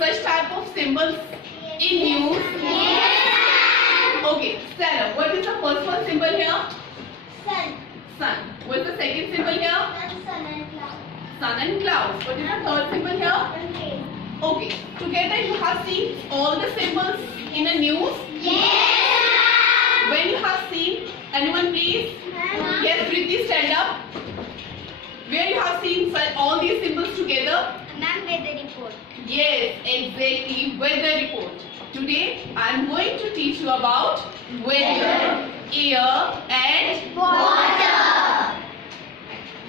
such type of symbols in use? Yes. Okay, Sarah, what is the first one symbol here? Sun. Sun. What is the second symbol here? Sun and cloud. Sun and clouds. What is the third symbol here? Okay. Okay, together you have seen all the symbols in the news. Yes. When you have seen, anyone please? Ma'am. Yes, Priti, stand up. Where you have seen all these symbols together? Ma'am, weather report. Yes, exactly, weather report. Today I am going to teach you about weather, air and Water.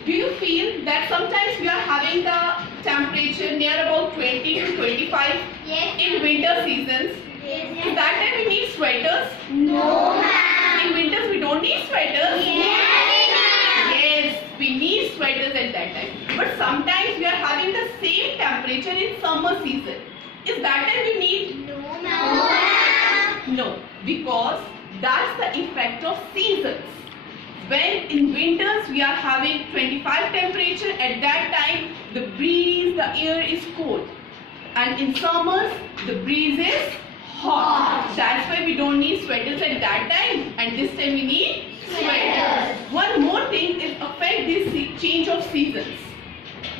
do you feel that sometimes we are having the temperature near about 20 to 25 Yes. in winter seasons? Yes. So that time we need sweaters. No, ma'am. In winters we don't need sweaters. Yes. Yes, we need sweaters at that time. But sometimes we are having the same temperature in summer season. Is that time we need? No, ma'am. No, because that's the effect of seasons. When in winters we are having 25 temperature, at that time the breeze, the air is cold. And in summers the breeze is hot. That's why we don't need sweaters at that time, and this time we need sweaters. One more thing is affect this change of seasons.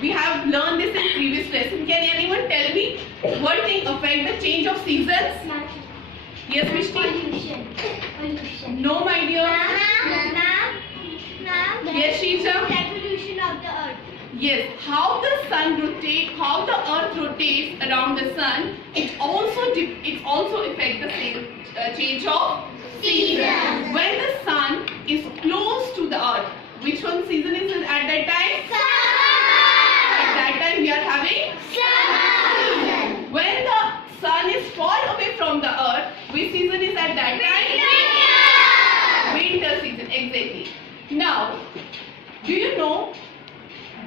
We have learned this in previous lesson. Can anyone tell me what thing affect the change of seasons? Yes, Mishti? Pollution. Pollution. No, my dear. Ma'am. Yes, Sheesha? Revolution of the earth. Yes, how the sun rotates, how the earth rotates around the sun, it also affects the same change of seasons. When the sun is close to the earth, which one season is it at that time? Summer. At that time we are having Summer. when the sun is far away from the earth, which season is at that time? Winter season, exactly. Now, do you know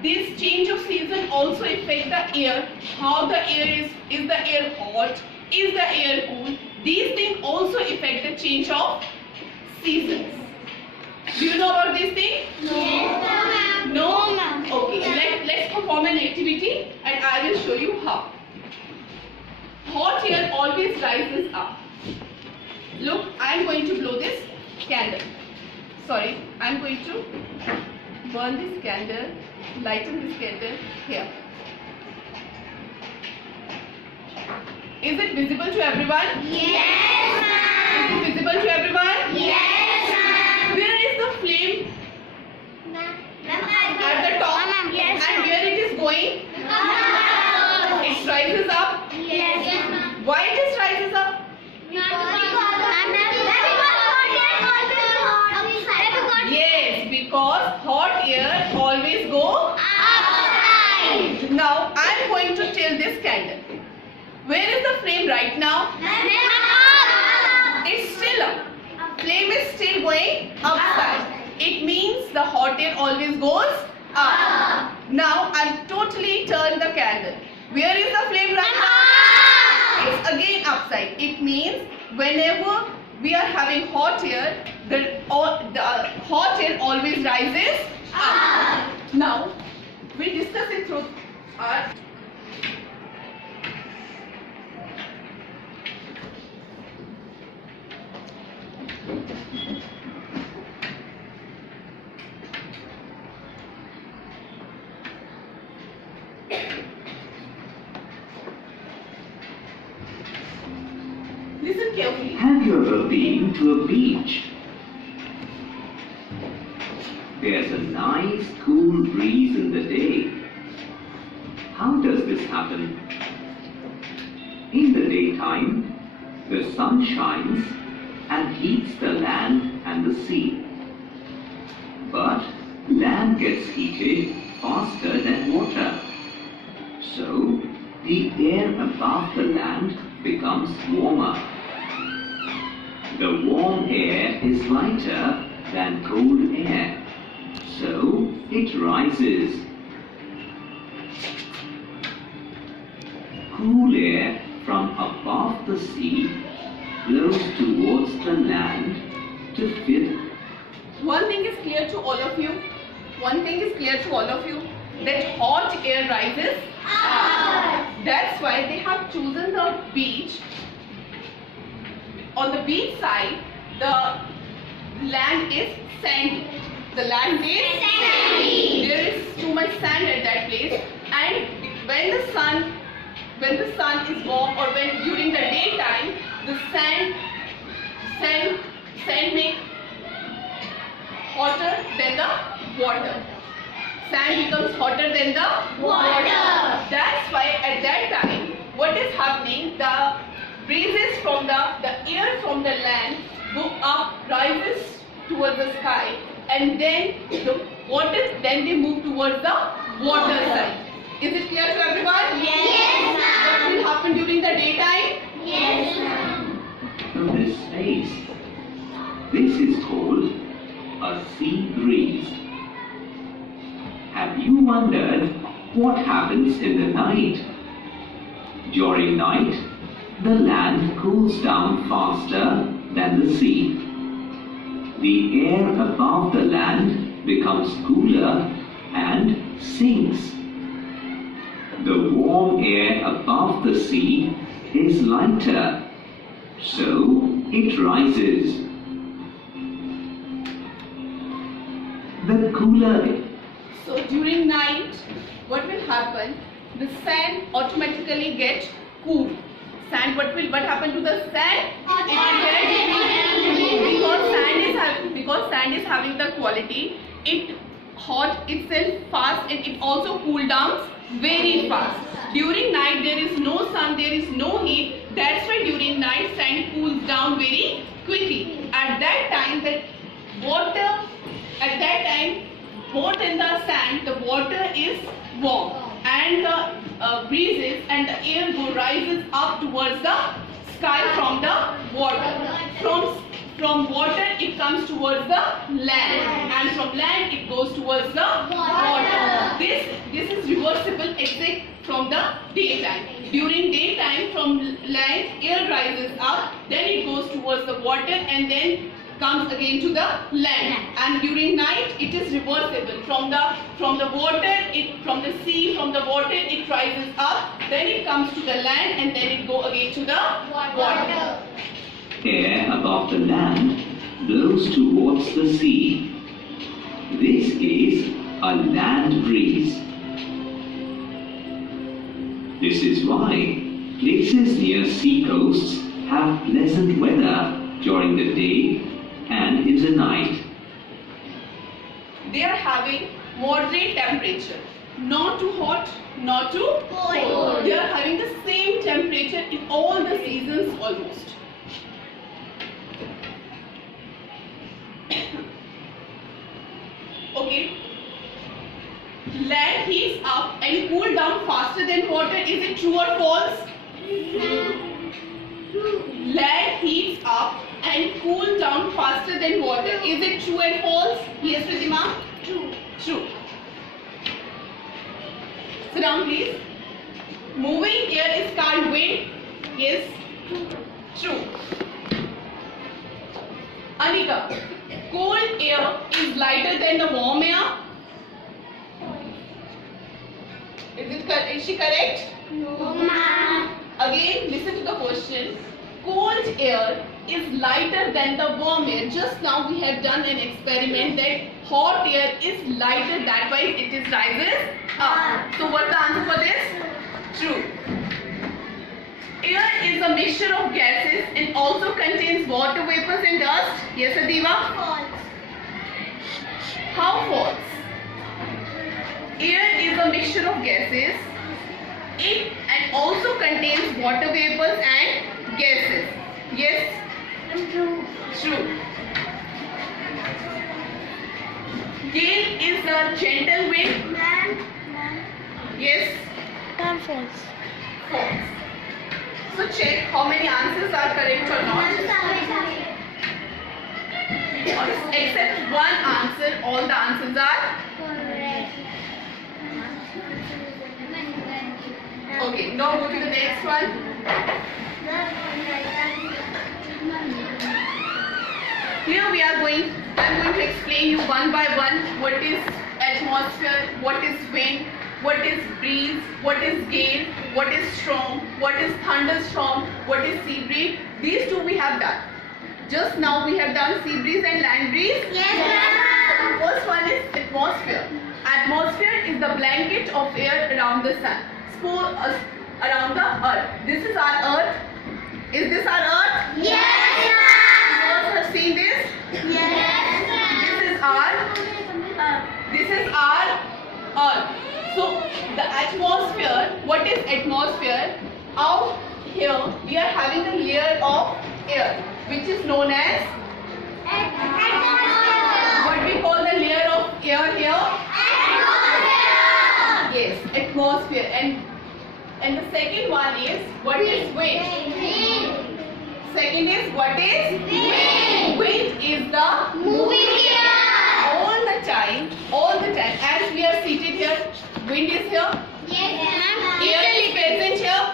this change of season also affect the air? How the air is the air hot? Is the air cool? These things also affect the change of seasons. Do you know about these things? Yes, ma'am. No? ma'am. Okay, let's perform an activity and I will show you how. Hot air always rises up. Look, I am going to blow this candle. Sorry, I am going to burn this candle, lighten this candle here. Is it visible to everyone? Yes, ma'am. Is it visible to everyone? Yes, ma'am. Where is the flame? At the top. Yes, And where it is going? It rises up. Yes, ma'am. Why it rises up? Yes, because hot air always go. Outside. Now I am going to tell this candle. Where is the flame right now? It's still up. Flame is still going upside. It means the hot air always goes up. Now I'll totally turn the candle. Where is the flame right now? It's again upside. It means whenever we are having hot air, the hot air always rises up. Now we discuss it through our listen carefully. Have you ever been to a beach? There's a nice cool breeze in the day. How does this happen? In the daytime, the sun shines and heats the land and the sea. But land gets heated faster than water. So, the air above the land becomes warmer. The warm air is lighter than cold air, so it rises. Cool air from above the sea blows towards the land to fill. One thing is clear to all of you. That hot air rises up. That's why they have chosen the beach. On the beach side, the land is sandy. The land is Sandy. There is too much sand at that place, and when the sun is warm, or when during the daytime, the sand make hotter than the water. Sand becomes hotter than the Water. That's why at that time, what is happening? The breezes from the air from the land go up, rises towards the sky, and then the water, then they move towards the water side. Is it clear to everyone? Yes, ma'am. What will happen during the daytime? Yes, ma'am. From this space. This is called a sea breeze. Have you wondered what happens in the night? During night, the land cools down faster than the sea. The air above the land becomes cooler and sinks. The warm air above the sea is lighter, so it rises. The cooler. So during night, what will happen? The sand automatically gets cooled. What happen to the sand? Because sand is having the quality, it hot itself fast, and it also cool down very fast. During night there is no sun, there is no heat. That's why during night sand cools down very quickly. At that time, more than the sand, the water is warm, and the breezes and the air rises up towards the sky from the water. From water it comes towards the land, and from land it goes towards the water. This is reversible except from the daytime. During daytime, from land air rises up, then it goes towards the water, and then comes again to the land. And during night it is reversible. From the water, from the sea, from the water it rises up, then it comes to the land, and then it go again to the water. Air above the land blows towards the sea. This is a land breeze. This is why places near sea coasts have pleasant weather during the day and in the night. They are having moderate temperature. Not too hot, not too cold. They are having the same temperature in all the seasons almost. Okay. Land heats up and cool down faster than water. Is it true or false? Land heats up and cool down faster than water. Is it true and false? Yes, Pratima? True. Sit down, please. Moving air is called wind. Yes? True. Anika, cold air is lighter than the warm air. Is she correct? No, ma'am. Again, listen to the question. Cold air is lighter than the warm air. Just now we have done an experiment that hot air is lighter, that why it is rises up. So what's the answer for this? True. Air is a mixture of gases and also contains water vapors and dust. Yes, Adiva? False. How false? Air is a mixture of gases. It and also contains water vapors and gases. Yes? True. True. Gale is a gentle wind. Ma'am. Yes? Ma'am, false. False. So check how many answers are correct or not. Except one answer, all the answers are Correct. okay. Now go to the next one. Here we are going. I'm going to explain you one by one what is atmosphere, what is wind, what is breeze, what is gale, what is storm, what is thunderstorm, what is sea breeze. These two we have done. Just now we have done sea breeze and land breeze. Yes, ma'am. The first one is atmosphere. Atmosphere is the blanket of air around the sun, around the earth. This is our earth. Is this our earth? Yes, You ma'am. also have seen this? Yes, ma'am. This is our earth. So the atmosphere, what is atmosphere? Out here we are having a layer of air which is known as what we call the layer of air here? Yes, atmosphere. And the second one is what is wind? Second is what is? Wind is the Moving air. all the time as we are seated here, wind is here, air is present here.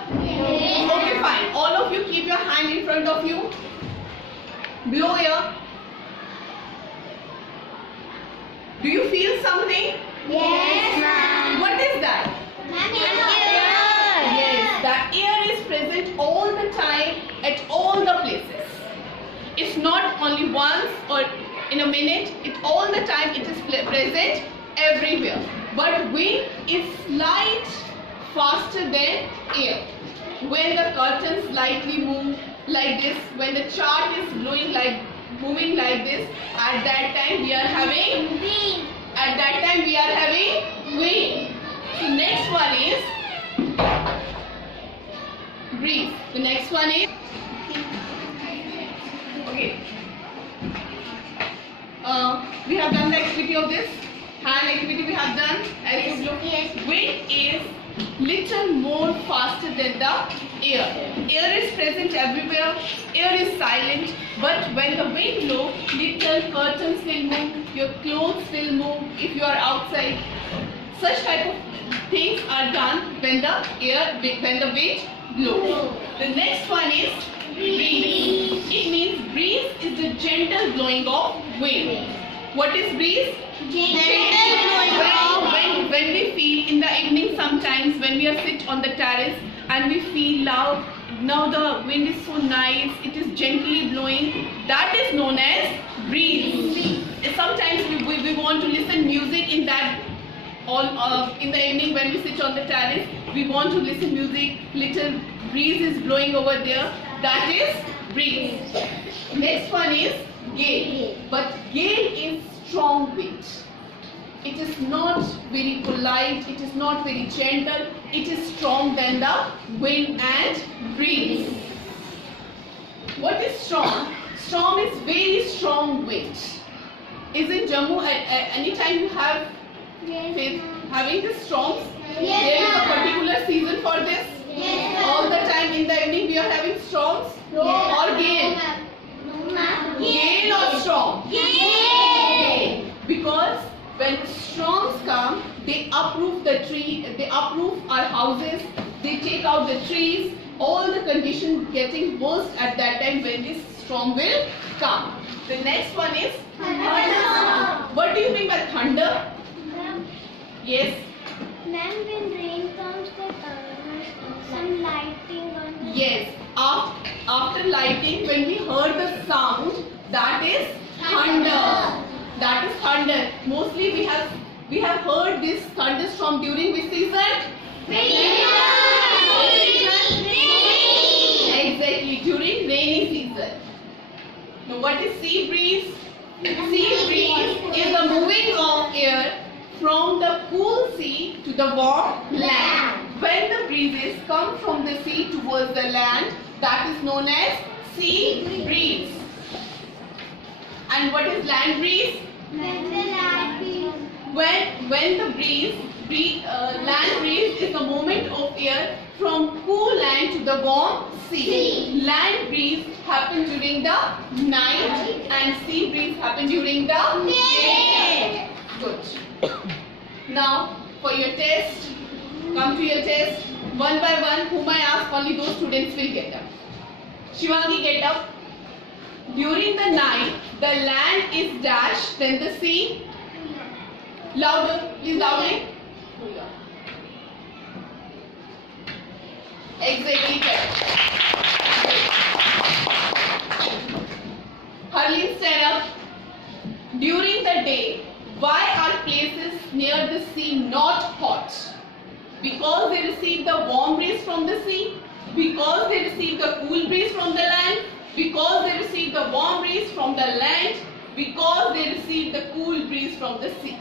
Okay, fine. All of you keep your hand in front of you. Blow here. Do you feel something? Yes, ma'am. What is that? Yes, the air is present all the time at all the places. It's not only once or in a minute, it all the time it is present everywhere. But wind is light faster than air. When the curtains slightly move like this, when the chart is moving like this, at that time we are having wind. The next one is breeze. The next one is okay. We have done the activity of this hand activity. We have done as you look. Yes. Wind is little more faster than the air. Air is present everywhere. Air is silent. But when the wind blows, little curtains will move. Your clothes will move. If you are outside, such type of things are done when the wind blows. The next one is breeze. It means breeze is the gentle blowing of wind. What is breeze? When we feel in the evening sometimes when we are sit on the terrace and we feel loud, now the wind is so nice, it is gently blowing, that is known as breeze. Sometimes we want to listen music in that in the evening when we sit on the terrace, we want to listen music, little breeze is blowing over there, that is breeze. Next one is gale. But gale is strong wind. It is not very polite, it is not very gentle, it is strong than the wind and breeze. What is storm? Storm is very strong wind. Is in Jammu any time you have having the storms? Yes, There is a ma'am. particular season for this? Yes, All the time in the evening we are having storms? No. Or gale? Gale or storm? Gale. Because when storms come, they uproot the tree, they uproot our houses, they take out the trees, all the conditions getting worse at that time when this storm will come. The next one is thunder. What do you mean by thunder? Yes. Ma'am, when rain comes, some lighting on the... Yes. After lighting, when we heard the sound, that is thunder. That is thunder. Mostly we have heard this thunderstorm during which season? Exactly, during rainy season. Now what is sea breeze? Sea breeze is the moving of air from the cool sea to the warm land. When the breezes come from the sea towards the land, that is known as sea breeze. And what is land breeze? When the land breeze is the movement of air from cool land to the warm sea. Land breeze happen during the night and sea breeze happen during the day. Good. Now for your test, come to your test. One by one, whom I ask, only those students will get up. Shivangi, get up. During the night, the land is dash, then the sea. Louder, please loudly. Exactly correct. Harleen, stand up. During the day, why are places near the sea not hot? Because they receive the warm breeze from the sea, because they receive the cool breeze from the land, because they receive the warm breeze from the land, because they receive the cool breeze from the sea.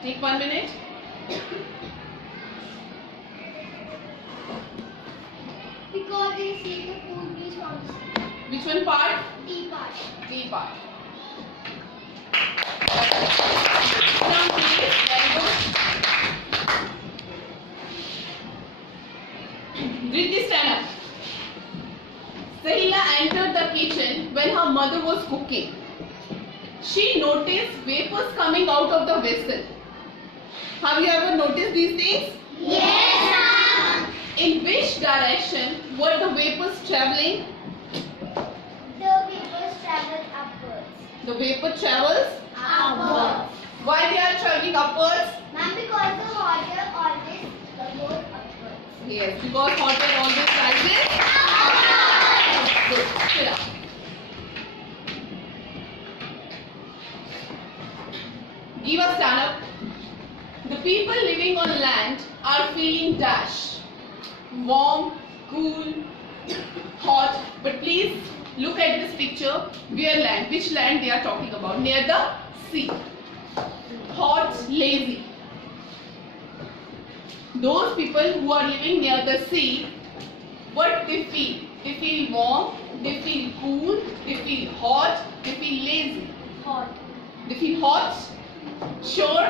Take 1 minute. Because they receive the cool breeze from the sea. Which one part? D part. D part. Down, please. Very good. Dhriti, stand up. Sahila entered the kitchen when her mother was cooking. She noticed vapors coming out of the vessel. Have you ever noticed these things? Yes, ma'am. In which direction were the vapors traveling? The vapors travel upwards. The vapor travels. Upwards. Why they are traveling upwards? Ma'am, because the water always goes upwards. Yes, because hot air always rises. Good. Sit up. Give a stand up. The people living on land are feeling dash. Warm, cool, hot. But please look at this picture. Where land? Which land they are talking about? Near the sea. Hot, lazy. Those people who are living near the sea, what they feel? They feel warm, they feel cool, they feel hot, they feel lazy. Hot. They feel hot? Sure?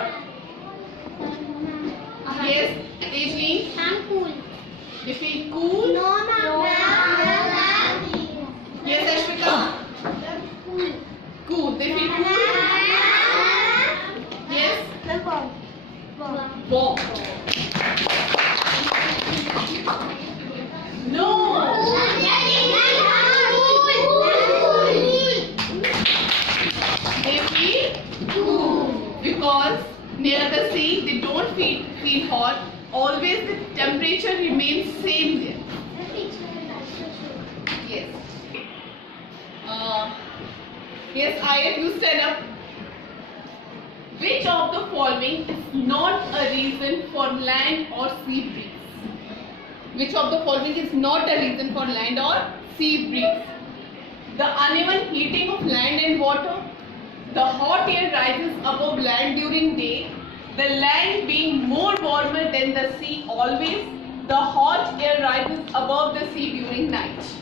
Yes, Ajleen? I'm cool. They feel cool? No, ma'am. Yes, Ashwika? Cool. Cool. They feel cool? Yes? Warm. No! They feel cool. Because near the sea, they don't feel hot. Always the temperature remains same there. Yes. Yes, Ayat, you stand up. Which of the following is not a reason for land or sea breeze? Which of the following is not a reason for land or sea breeze? The uneven heating of land and water, the hot air rises above land during day, the land being more warmer than the sea always, the hot air rises above the sea during night.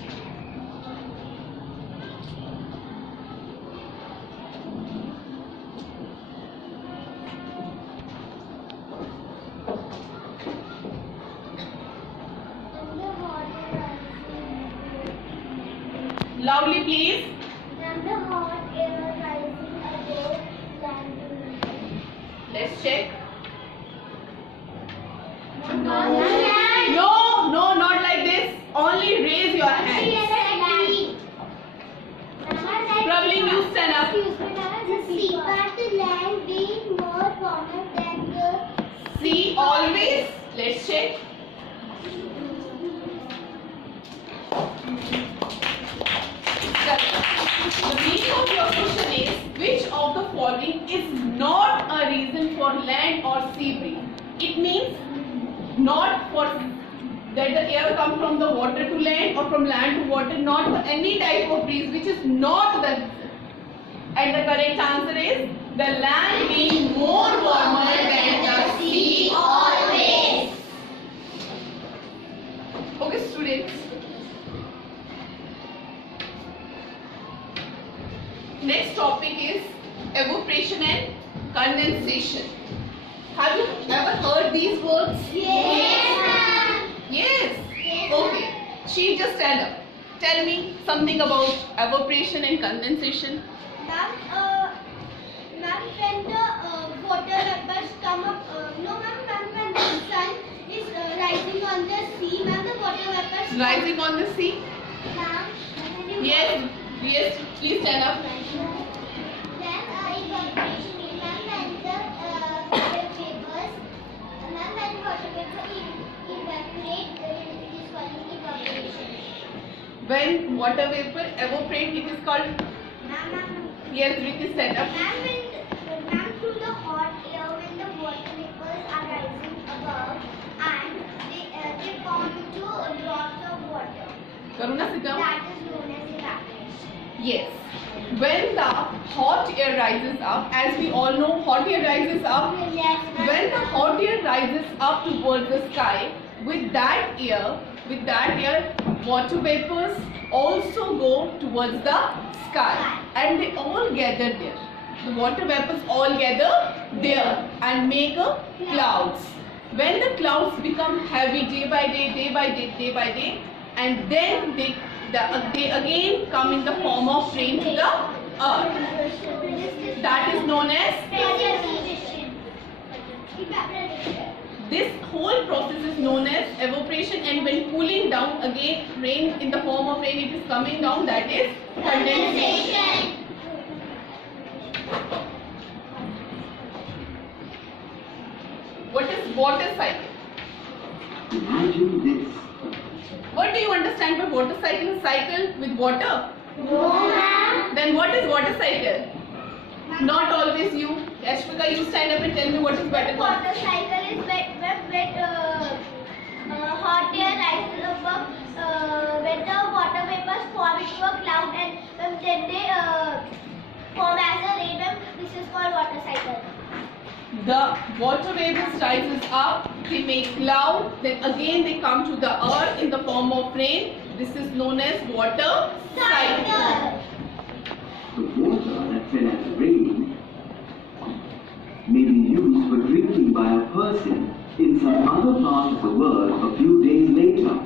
Loudly, please. Let's check. No, not like this. Only raise your hand. Probably you stand up. The land being more warmer than the See, always. Let's check. The meaning of your question is, which of the following is not a reason for land or sea breeze? It means not for that the air comes from the water to land or from land to water, not for any type of breeze, which is not the reason. And the correct answer is the land being more warmer than the sea always. Okay, students. Next topic is evaporation and condensation. Have you ever heard these words? Yes. Yes. Okay. She just stand up. Tell me something about evaporation and condensation. Ma'am, when the water vapors come up, when the sun is rising on the sea, ma'am, the water vapors Rising on the sea? Ma'am, Yes, please stand up. Then evaporation is when the When water vapor evaporate, it is called. Yes, Ricky stand up. Ma'am, through the hot air, when the water vapors are rising above and they form into drops of water. Karuna, sit down. That is known as evaporation. Yes. When the hot air rises up, as we all know, hot air rises up. Yes, ma'am. When the hot air rises up towards the sky, with that air, water vapors also go towards the sky, and they all gather there. The water vapors all gather there and make a clouds. When the clouds become heavy day by day, and then they again come in the form of rain to the earth. That is known as. This whole process is known as evaporation, and when cooling down, again rain in the form of rain, it is coming down, that is condensation. What is water cycle? Imagine this. What do you understand by water cycle? Cycle with water? No, ma'am. Then what is water cycle? Not always you. Ashwika, you stand up and tell me what is water Water cycle. cycle is when hot air rises above, when the water vapors form into a cloud and then they form as a rain. This is called water cycle. The water vapors rises up, they make cloud, then again they come to the earth in the form of rain. This is known as water cycle. The water that fell as rain may be used for drinking by a person in some other part of the world a few days later.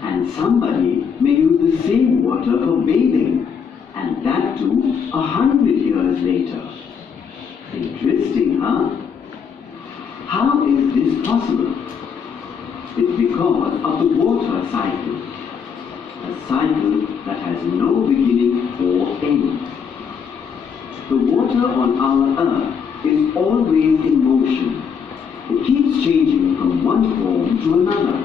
And somebody may use the same water for bathing, and that too 100 years later. Interesting, huh? How is this possible? It's because of the water cycle. A cycle that has no beginning or end. The water on our earth is always in motion. It keeps changing from one form to another.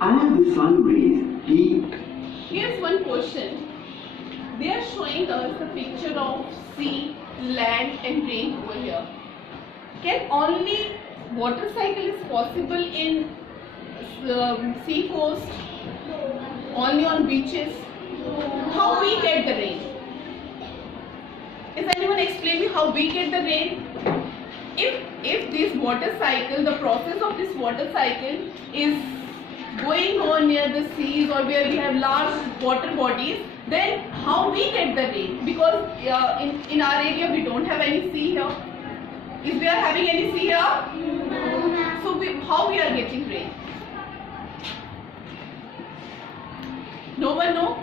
As the sun rays heat. Here's one question. They are showing us a picture of sea, land and rain over here. Can only water cycle is possible in sea coast, only on beaches? How we get the rain? Is anyone explain me how we get the rain? If this water cycle, the process of this water cycle is going on near the seas or where we have large water bodies, then how we get the rain? Because in our area we don't have any sea here. Is we are having any sea here? So how we are getting rain? No one know?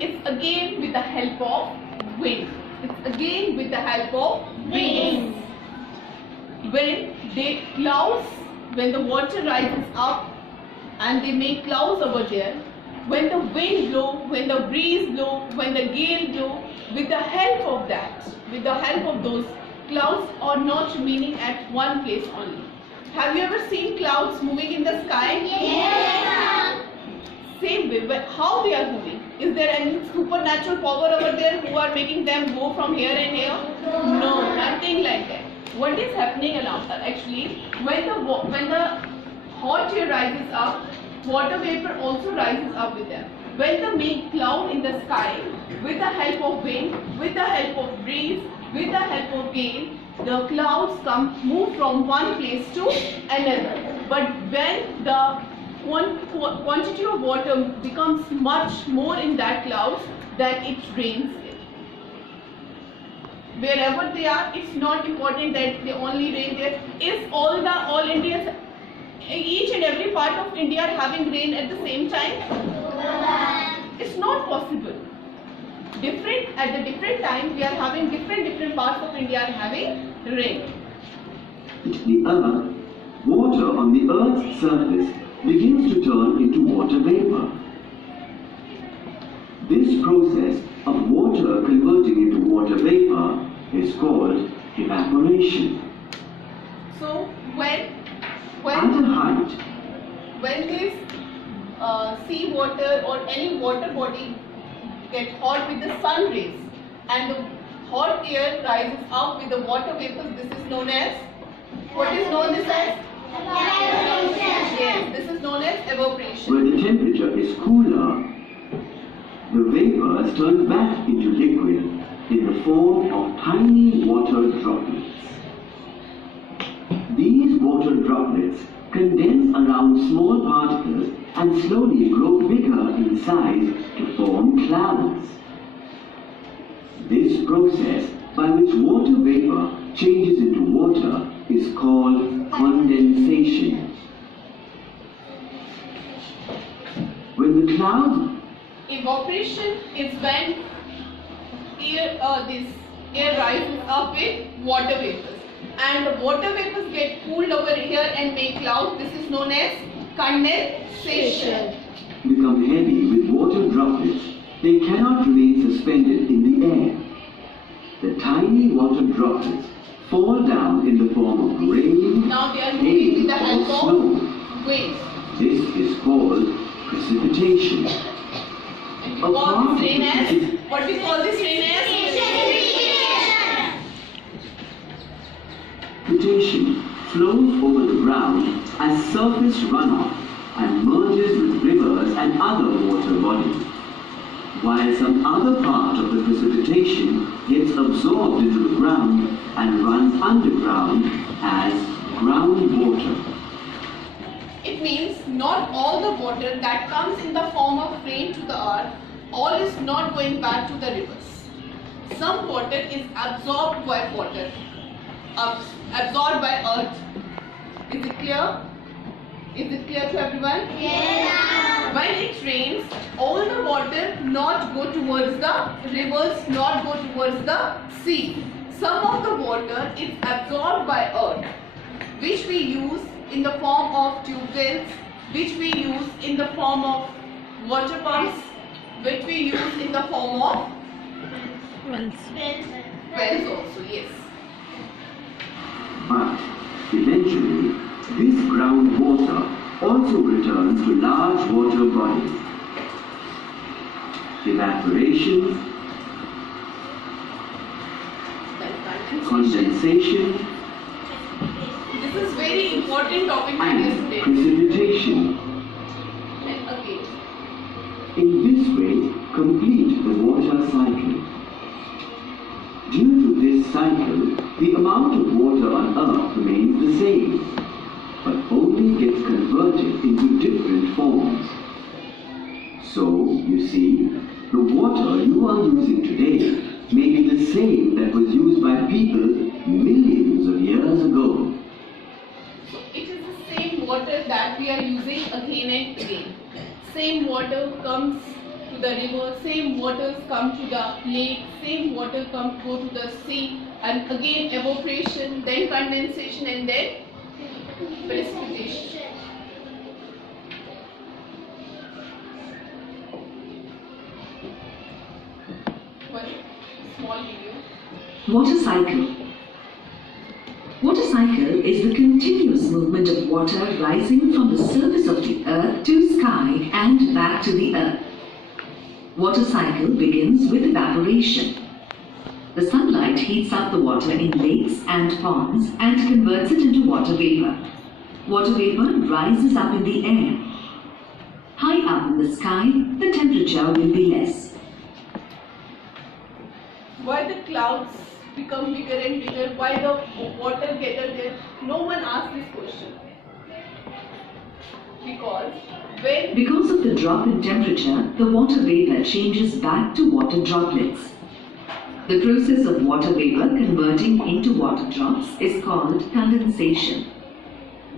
It's again with the help of wind. It's again with the help of winds. When the water rises up and they make clouds over there, when the wind blow, when the breeze blow, when the gale blow, with the help of that, with the help of those, clouds are not remaining at one place only. Have you ever seen clouds moving in the sky? Yes. Same way, but how they are moving? Is there any supernatural power over there who are making them go from here and here? No, nothing like that. What is happening around actually, when the hot air rises up, water vapor also rises up with them. When they make cloud in the sky, with the help of wind, with the help of breeze, with the help of gale, the clouds move from one place to another. But when the quantity of water becomes much more in that clouds, then it rains. Wherever they are, it's not important that they only rain there. If all Indians, each and every part of India are having rain at the same time, it's not possible. At the different time, we are having different parts of India are having rain. The earth, water on the earth's surface begins to turn into water vapor. This process of water converting into water vapor is called evaporation. So when At a height, this sea water or any water body get hot with the sun rays, and the hot air rises up with the water vapors. This is known as, what is known as? Yes, this is known as evaporation. When the temperature is cooler, the vapors turn back into liquid in the form of tiny water droplets. These water droplets condense around small particles and slowly grow bigger in size to form clouds. This process by which water vapor changes into water is called condensation. When the clouds Evaporation is when this air rises up with water vapors, and the water vapors get cooled over here and make clouds. This is known as condensation. become heavy with water droplets, they cannot remain suspended in the air. The tiny water droplets fall down in the form of rain, Now they are moving with the hail, help or snow. of winds. This is called precipitation. And we call this rain as, what we call this rain as? Precipitation flows over the ground as surface runoff and merges with rivers and other water bodies, while some other part of the precipitation gets absorbed into the ground and runs underground as groundwater. It means not all the water that comes in the form of rain to the earth, all is not going back to the rivers. Some water is absorbed by water, absorbed by earth. Is it clear? Is it clear to everyone? Yes. When it rains, all the water not go towards the rivers, not go towards the sea. Some of the water is absorbed by earth, which we use in the form of tube wells, which we use in the form of water pumps, which we use in the form of wells also, yes. But eventually, this groundwater also returns to large water bodies. Evaporation, condensation, This is very important topic, my dear and students. precipitation. And again, In this way, complete the water cycle. Due to this cycle, the amount of water on Earth remains the same, but only gets converted into different forms. So, you see, the water you are using today may be the same that was used by people millions of years ago. it is the same water that we are using again and again. Same water comes to the river, same waters come to the lake, same water go to the sea, and again evaporation, then condensation, and then precipitation. One small video. Water cycle. Water cycle is the continuous movement of water rising from the surface of the earth to sky and back to the earth. Water cycle begins with evaporation. The sunlight heats up the water in lakes and ponds and converts it into water vapor. Water vapor rises up in the air. High up in the sky, the temperature will be less. Why the clouds become bigger and bigger? Why the water get there? No one asks this question. Because of the drop in temperature, the water vapor changes back to water droplets. The process of water vapor converting into water drops is called condensation.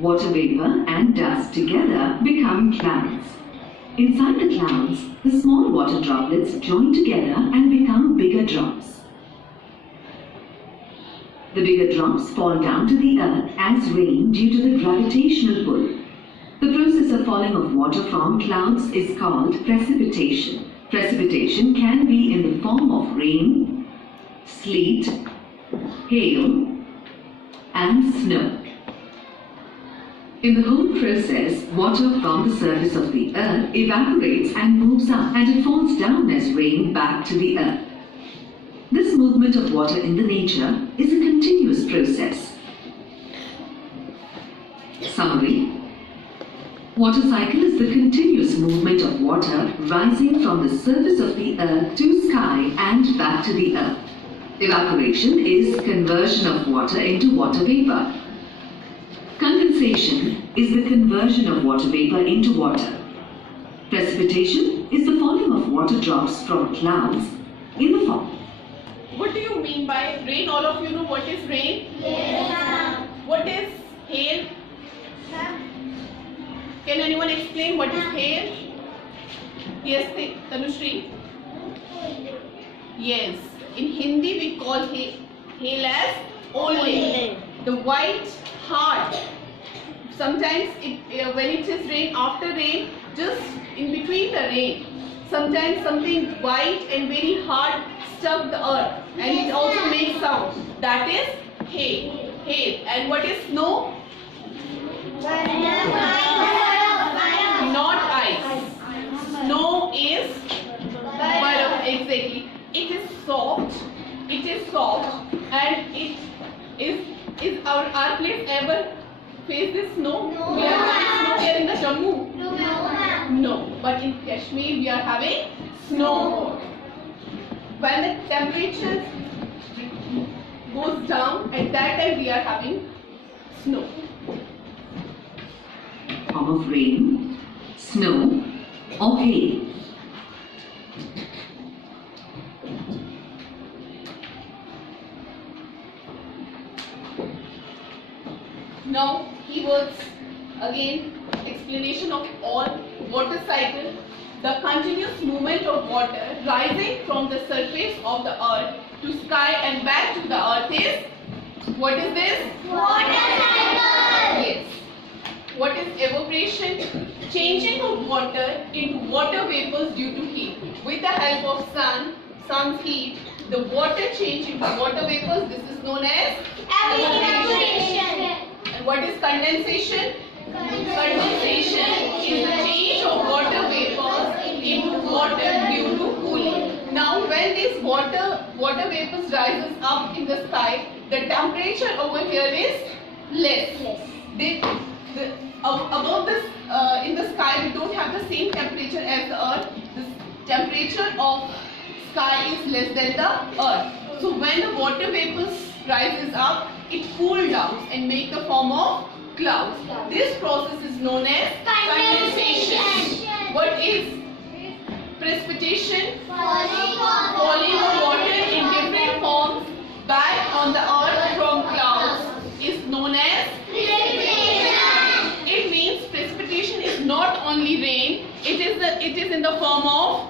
Water vapor and dust together become clouds. Inside the clouds, the small water droplets join together and become bigger drops. The bigger drops fall down to the earth as rain due to the gravitational pull. The process of falling of water from clouds is called precipitation. Precipitation can be in the form of rain, sleet, hail, and snow. In the whole process, water from the surface of the earth evaporates and moves up, and it falls down as rain back to the earth. This movement of water in the nature is a continuous process. Summary. Water cycle is the continuous movement of water rising from the surface of the earth to sky and back to the earth. Evaporation is conversion of water into water vapor. Condensation is the conversion of water vapor into water. Precipitation is the falling of water drops from clouds in the form. What do you mean by rain? All of you know what is rain? Yes. What is hail? Can anyone explain what is hail? Yes, Tanushri. Yes. In Hindi we call hail as ole. The white hard. Sometimes when it is rain, after rain, just in between the rain, sometimes something white and very hard struck the earth, and it also makes sound. That is hail. Hail. And what is snow? Not ice. Snow is barf. Exactly. It is soft. It is soft, and it is our place ever face this snow? No. We are having snow here in the Jammu. No. No, but in Kashmir we are having snow. When the temperature goes down, at that time we are having snow. Form of rain, snow, or hail. Now keywords again, explanation of all. Water cycle, the continuous movement of water rising from the surface of the earth to sky and back to the earth is, what is this? Water cycle. Yes. What is evaporation? Changing of water into water vapors due to heat. With the help of sun's heat, the water change into water vapors. This is known as Evaporation. And what is condensation? Condensation is the change of water vapors into water due to cooling. Now when these water vapors rises up in the sky, the temperature over here is less. Above this in the sky we don't have the same temperature as the earth. The temperature of sky is less than the earth. So when the water vapors rises up, it cools down and make the form of clouds. This process is known as condensation. What is precipitation? Falling of water in different forms back on the earth from clouds is known as precipitation. It means precipitation is not only rain, it is in the form of